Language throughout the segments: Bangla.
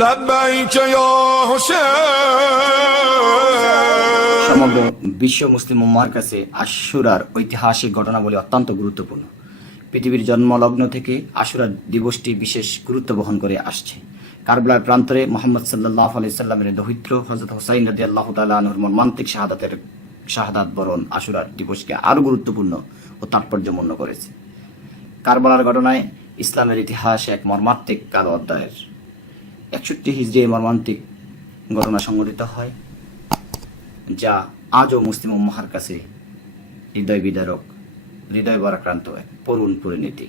لبيك يا حسين সমগ্র বিশ্ব মুসলিম উম্মাহর কাছে আশুরার ঐতিহাসিক ঘটনাবলী অত্যন্ত গুরুত্বপূর্ণ। পৃথিবীর জন্মলগ্ন থেকে আশুরা দিবসটি বিশেষ গুরুত্ব বহন করে আসছে। কারবালার প্রান্তরে মুহাম্মদ সাল্লাল্লাহু আলাইহি সাল্লামের দৌহিত্র হযরত হুসাইন রাদিয়াল্লাহু তাআলা আনহুর মর্মান্তিক শাহাদাত বরণ আশুরার দিবসকে আরও গুরুত্বপূর্ণ ও তাৎপর্যপূর্ণ করেছে। কারবালার ঘটনায় ইসলামের ইতিহাসে এক মর্মান্তিক কালো অধ্যায়ের 61 হিজরি এই মর্মান্তিক ঘটনা সংঘটিত হয়, যা আজও মুসলিম উম্মাহর কাছে হৃদয় বিদারক, হৃদয় ভারাক্রান্ত এক করুণ পরিণতি।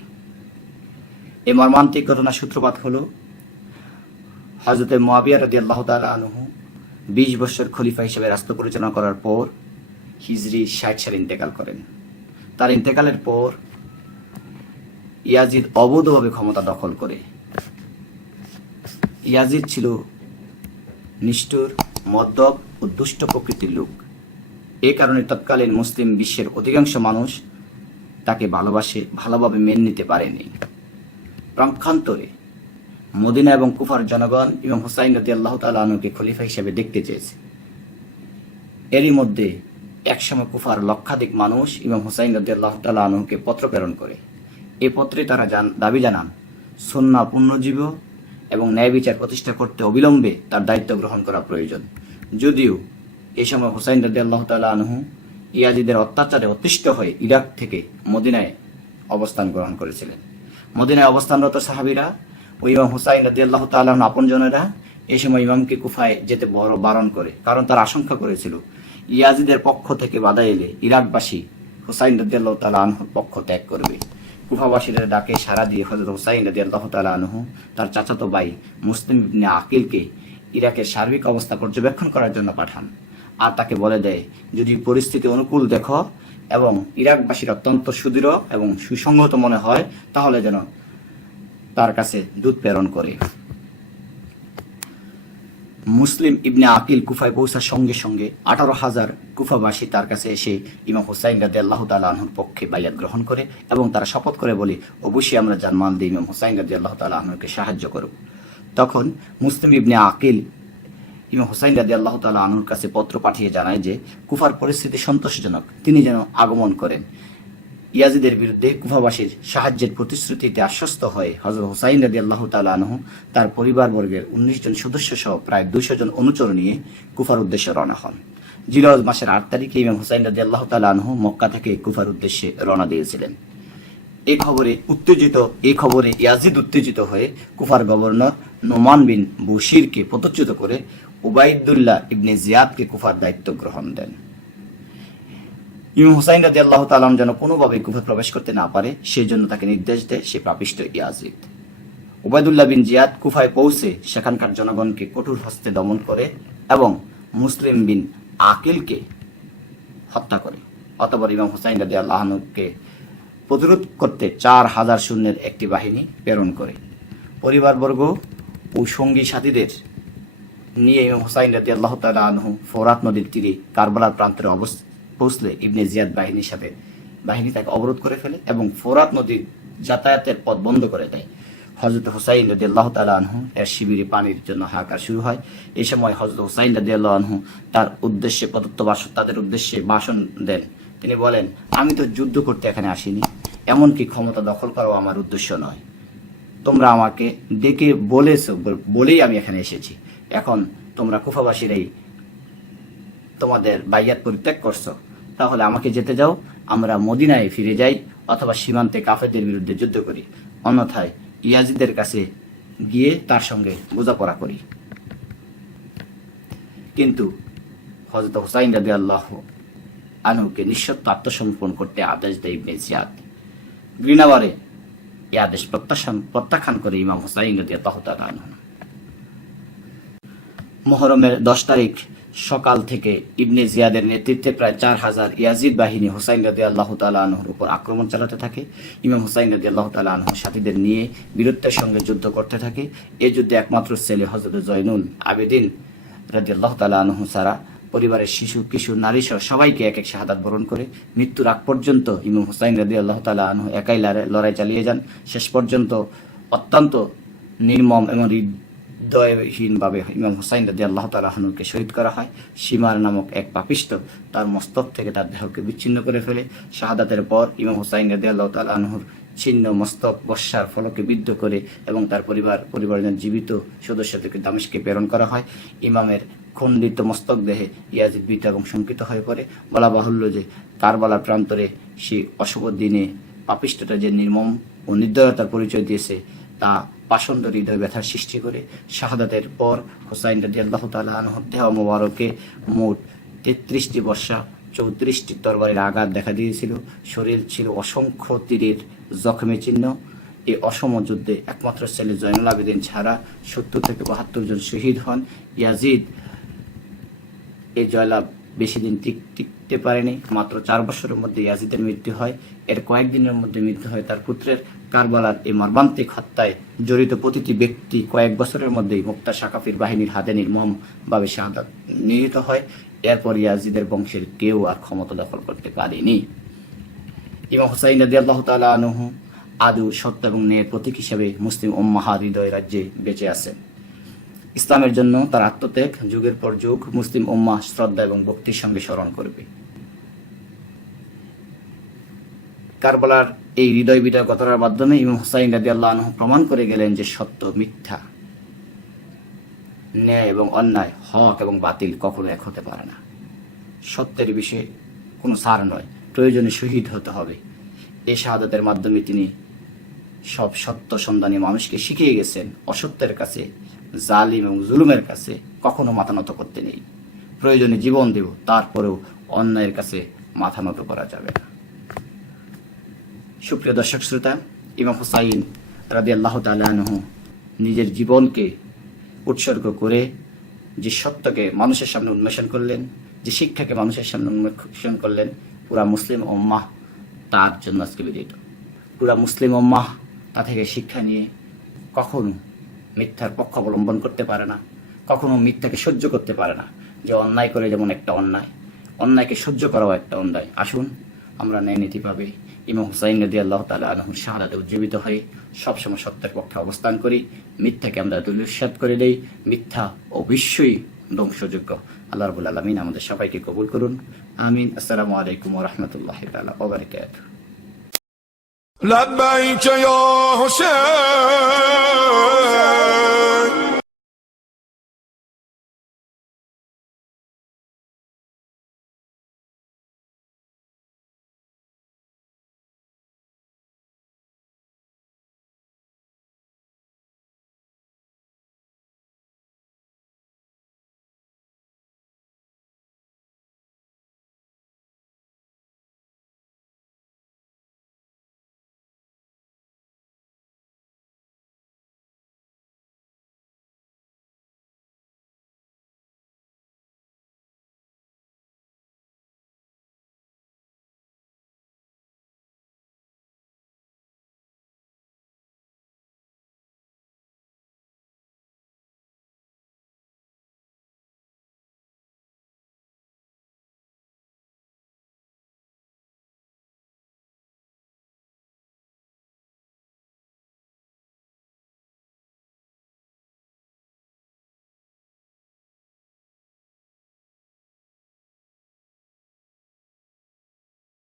এই মর্মান্তিক ঘটনার সূত্রপাত হল হযরত মুআবিয়া রাদিয়াল্লাহু তাআলা আনহু 20 বছর খলিফা হিসেবে রাষ্ট্র পরিচালনা করার পর হিজরি 60 সালে ইন্তেকাল করেন। তার ইন্তেকালের পর ইয়াজিদ অবৈধভাবে ক্ষমতা দখল করে। ইয়াজিদ ছিল নিষ্ঠুর, মদ্যপ ও দুষ্ট প্রকৃতির লোক। এ কারণে তৎকালীন মুসলিম বিশ্বের অধিকাংশ মানুষ তাকে ভালোভাবে মেনে নিতে পারেনি। পক্ষান্তরে মদিনা এবং কুফার জনগণ ইমাম হুসাইন রাদিয়াল্লাহু তাআলা আনহুকে খলিফা হিসেবে দেখতে চেয়েছে। এরই মধ্যে একসময় কুফার লক্ষাধিক মানুষ ইমাম হুসাইন রাদিয়াল্লাহু তাআলা আনহুকে পত্র প্রেরণ করে। এই পত্রে তারা দাবি জানান সুন্নাহ পুনর্জীব এবং ন্যায় বিচার প্রতিষ্ঠা করতে অবিলম্বে তার দায়িত্ব গ্রহণ করা প্রয়োজন। যদিও এই সময় হুসাইন রাদিয়াল্লাহু তাআলা আনহু ইয়াজিদের অত্যাচারে অতিষ্ঠ হয়ে ইরাক থেকে মদিনায় অবস্থান গ্রহণ করেছিলেন। মদিনায় অবস্থানরত সাহাবীরা ও ইমাম হুসাইন রাদিয়াল্লাহু তাআলা আনহু আপনজনেরা এই সময় ইমামকে কুফায় যেতে বারণ করে, কারণ তারা আশঙ্কা করেছিল ইয়াজিদের পক্ষ থেকে বাধা এলে ইরাকবাসী হুসাইন রাদিয়াল্লাহু তাআলা আনহুর পক্ষ ত্যাগ করবে। কুফাবাসীদের ডাকে সাড়া দিয়ে হযরত হুসাইন রাদিয়াল্লাহু তাআলা আনহু তার চাচাতো ভাই মুসলিম ইবনে আকিলকে ইরাকের সার্বিক অবস্থা পর্যবেক্ষণ করার জন্য পাঠান, আর তাকে বলে দেয় যদি পরিস্থিতি অনুকূল দেখো এবং ইরাকবাসীর অত্যন্ত সুদৃঢ় এবং সুসংহত মনে হয় তাহলে যেন তার কাছে দূত প্রেরণ করে। মুসলিম ইবনে আকিল কুফায় পৌঁছার সঙ্গে সঙ্গে 18,000 কুফাবাসী তার কাছে এসে ইমাম হুসাইন রাদিয়াল্লাহু তাআলা আনহুর পক্ষে বাইয়াত গ্রহণ করে এবং তারা শপথ করে বলে অবশ্যই আমরা জানমাল দিয়ে ইমাম হুসাইন রাদিয়াল্লাহু তাআলা আনহুকে সাহায্য করব। তখন মুসলিম ইবনে আকিল ইমাম হুসাইন রাদিয়াল্লাহু তাআলা আনহুর কাছে পত্র পাঠিয়ে জানায় যে কুফার পরিস্থিতি সন্তোষজনক, তিনি যেন আগমন করেন। ইয়াজিদের বিরুদ্ধে কুফাবাসীর সাহায্যের প্রতিশ্রুতিতে আশ্বস্ত হয়ে হযরত হুসাইন রাদিয়াল্লাহু তাআলা আনহু তার পরিবারবর্গের 19 জন সদস্য সহ প্রায় 200 জন অনুচর নিয়ে কুফার উদ্দেশ্যে রওনা হন। জিলহজ মাসের 8 তারিখে ইমাম হুসাইন রাদিয়াল্লাহু তাআলা আনহু মক্কা থেকে কুফার উদ্দেশ্যে রওনা দিয়েছিলেন। এই খবরে ইয়াজিদ উত্তেজিত হয়ে কুফার গভর্নর নোমান বিন বশিরকে পদচ্যুত করে উবাইদুল্লাহ ইবনে জিয়াদকে কুফার দায়িত্ব গ্রহণ দেন। ইমাম হুসাইন রাদিয়াল্লাহু তাআলা যেন কোনোভাবে কুফায় প্রবেশ করতে না পারে সেই জন্য তাকে নির্দেশ দেয় সে পাপিষ্ঠ ইয়াজিদ। উবাইদুল্লাহ বিন জিয়াদ কুফায় পৌঁছে সেখানকার জনগণকে কঠোর হস্তে দমন করে এবং মুসলিম বিন আকিলকে হত্যা করে। অতঃপর ইমাম হুসাইন রাদিয়াল্লাহু আনহুকে প্রতিরোধ করতে 4000 সৈন্যের একটি বাহিনী প্রেরণ করে। পরিবারবর্গ ও সঙ্গী সাথীদের নিয়ে ইমাম হুসাইন রাদিয়াল্লাহু তাআলা আনহু ফোরাত নদীর তীরে কারবালার প্রান্তরে পৌঁছলে ইবনে জিয়াদ বাহিনী তাকে অবরোধ করে ফেলে এবং ফোরাত নদীর যাতায়াতের পথ বন্ধ করে দেয়। হযরত হুসাইন রাদিয়াল্লাহু তাআলা আনহু এর শিবিরে পানির জন্য হাহাকার শুরু হয়। এই সময় হযরত হুসাইন রাদিয়াল্লাহু আনহু তাদের উদ্দেশ্যে ভাষণ দেন। তিনি বলেন, আমি তো যুদ্ধ করতে এখানে আসিনি, এমনকি ক্ষমতা দখল করাও আমার উদ্দেশ্য নয়। তোমরা আমাকে ডেকে বলেই আমি এখানে এসেছি। এখন তোমরা কুফাবাসীরাই তোমাদের বাইয়াত পরিত্যাগ করছো, তাহলে আমাকে যেতে যাও, আমরা মদিনায় ফিরে যাই অথবা সীমান্তে কাফেরদের বিরুদ্ধে যুদ্ধ করি, অন্যথায় ইয়াজিদের কাছে গিয়ে তার সঙ্গে বোঝাপড়া করি। কিন্তু হযরত হুসাইন রাদিয়াল্লাহু আনহুকে নিঃশর্ত আত্মসমর্পণ করতে আদেশ দেয় ইবনে জিয়াদ। ঘৃণাভরে এই আদেশ প্রত্যাখ্যান করে ইমাম হুসাইন রাদিয়াল্লাহু তাআলা আনহু মুহররমের 10 তারিখ সকাল থেকে ইবনে জিয়াদের নেতৃত্বে প্রায় 4000 ইয়াজিদ বাহিনী হুসাইন রাদিয়াল্লাহু তাআলা আনহুর উপর আক্রমণ চালাতে থাকে। ইমাম হুসাইন রাদিয়াল্লাহু তাআলা আনহু সাথীদের নিয়ে বীরত্বের সঙ্গে যুদ্ধ করতে থাকে। এই যুদ্ধে একমাত্র ছেলে হযরত জয়নুল আবেদিন রাদিয়াল্লাহু তাআলা আনহু ছাড়া পরিবারের শিশু, কিশোর, নারী সহ সবাইকে এক এক শাহাদাত বরণ করে। মৃত্যুর আগ পর্যন্ত ইমাম হুসাইন রাদিয়াল্লাহু তাআলা আনহু একাই লড়াই চালিয়ে যান। শেষ পর্যন্ত অত্যন্ত নির্মম এবং হৃদয়হীনভাবে ইমাম হুসাইন রাদিয়াল্লাহু তাআলা আনহুকে শহীদ করা হয়। সীমার নামক এক পাপিষ্ঠ তার মস্তক থেকে তার দেহকে বিচ্ছিন্ন করে ফেলে। শাহাদাতের পর ইমাম হুসাইন রাদিয়াল্লাহু তাআলা আনহুর ছিন্ন মস্তক বর্ষার ফলকে বিদ্ধ করে এবং তার পরিবারের জীবিত সদস্যদেরকে দামেস্কে প্রেরণ করা হয়। ইমামের খণ্ডিত মস্তক দেহে ইয়াজিদ ভীত এবং শঙ্কিত হয়ে পড়ে। বলা বাহুল্য যে কারবালার প্রান্তরে সেই অশুভ দিনে পাপিষ্ঠটা যে নির্মম ও নির্দয়তার পরিচয় দিয়েছে তা পাষণ্ড হৃদয় ব্যথার সৃষ্টি করে। শাহাদাতের পর হুসাইন রাদিয়াল্লাহু তাআলা আনহুর দেহ মোবারকে মোট 33টি বর্ষা 34টি তরবারির আঘাত দেখা দিয়েছিল। শরীর ছিল অসংখ্য তীরের জখমের চিহ্ন। এই অসম যুদ্ধে একমাত্র ছেলে জয়নুল আবেদিন ছাড়া 70 থেকে 72 জন শহীদ হন। ইয়াজিদ এই জয়লাভ বেশি দিন টিকতে পারেনি। মাত্র 4 বছরের মধ্যে ইয়াজিদের মৃত্যু হয়। এর কয়েকদিনের মধ্যে মৃত্যু হয় তার পুত্রের। কারবালার এই মর্মান্তিক হত্যায় জড়িত প্রতিটি ব্যক্তি কয়েক বছরের মধ্যেই মুক্তা সাকাফির বাহিনীর হাতে নির্মমভাবে শাহাদাত নিহত হয়। এরপর ইয়াজিদের বংশের কেউ আর ক্ষমতা দখল করতে পারেনি। ইমাম হুসাইন রাদিয়াল্লাহু তাআলা আনহু আদৌ সত্য এবং ন্যায়ের প্রতীক হিসেবে মুসলিম উম্মাহর হৃদয় রাজ্যে বেঁচে আছেন। ইসলামের জন্য তার আত্মত্যাগ যুগের পর যুগ মুসলিম উম্মাহ শ্রদ্ধা এবং ভক্তির সঙ্গে স্মরণ করবে। কারবালার এই হৃদয় বিদায় ঘটনার মাধ্যমে ইমাম হুসাইন রাদিয়াল্লাহু আনহু প্রমাণ করে গেলেন যে সত্য মিথ্যা, ন্যায় এবং অন্যায়, হক এবং বাতিল কখনো এক হতে পারে না। সত্যের বিষয়ে কোনো ছাড় নয়, প্রয়োজনে শহীদ হতে হবে। এই শাহাদাতের মাধ্যমে তিনি সব সত্য সন্ধানী মানুষকে শিখিয়ে গেছেন অসত্যের কাছে, জালিম এবং জুলুমের কাছে কখনো মাথা নত করতে নেই। প্রয়োজনে জীবন দেব, তারপরেও অন্যায়ের কাছে মাথা নত করা যাবে না। সুপ্রিয় দর্শক শ্রোতা, ইমাম হুসাইন রাদিয়াল্লাহু তাআলা আনহু নিজের জীবনকে উৎসর্গ করে যে সত্যকে মানুষের সামনে উন্মেষণ করলেন, যে শিক্ষাকে মানুষের সামনে উন্মেষণ করলেন, পুরা মুসলিম উম্মাহ তার জন্য আজকে বিদিত। পুরা মুসলিম উম্মাহ তা থেকে শিক্ষা নিয়ে কখনো মিথ্যার পক্ষ অবলম্বন করতে পারে না, কখনো মিথ্যাকে সহ্য করতে পারে না। যে অন্যায় করে যেমন একটা অন্যায়, অন্যায়কে সহ্য করাও একটা অন্যায়। আসুন আমরা ন্যায় নীতিভাবে ইমাম হুসাইন রাদিয়াল্লাহু তাআলা আনহুর শাহাদাতে উজ্জীবিত হয়ে সবসময় সত্যের পক্ষে অবস্থান করি, মিথ্যাকে আমরা দুলিশ্বাদ করে দেই। মিথ্যা অবশ্যই ধ্বংসযোগ্য। আল্লাহ রাব্বুল আলামিন আমাদের সবাইকে কবুল করুন, আমিন। আসসালামু আলাইকুম ওয়া রাহমাতুল্লাহি তাআলা ওয়া বারাকাতুহু। لبيك يا حسين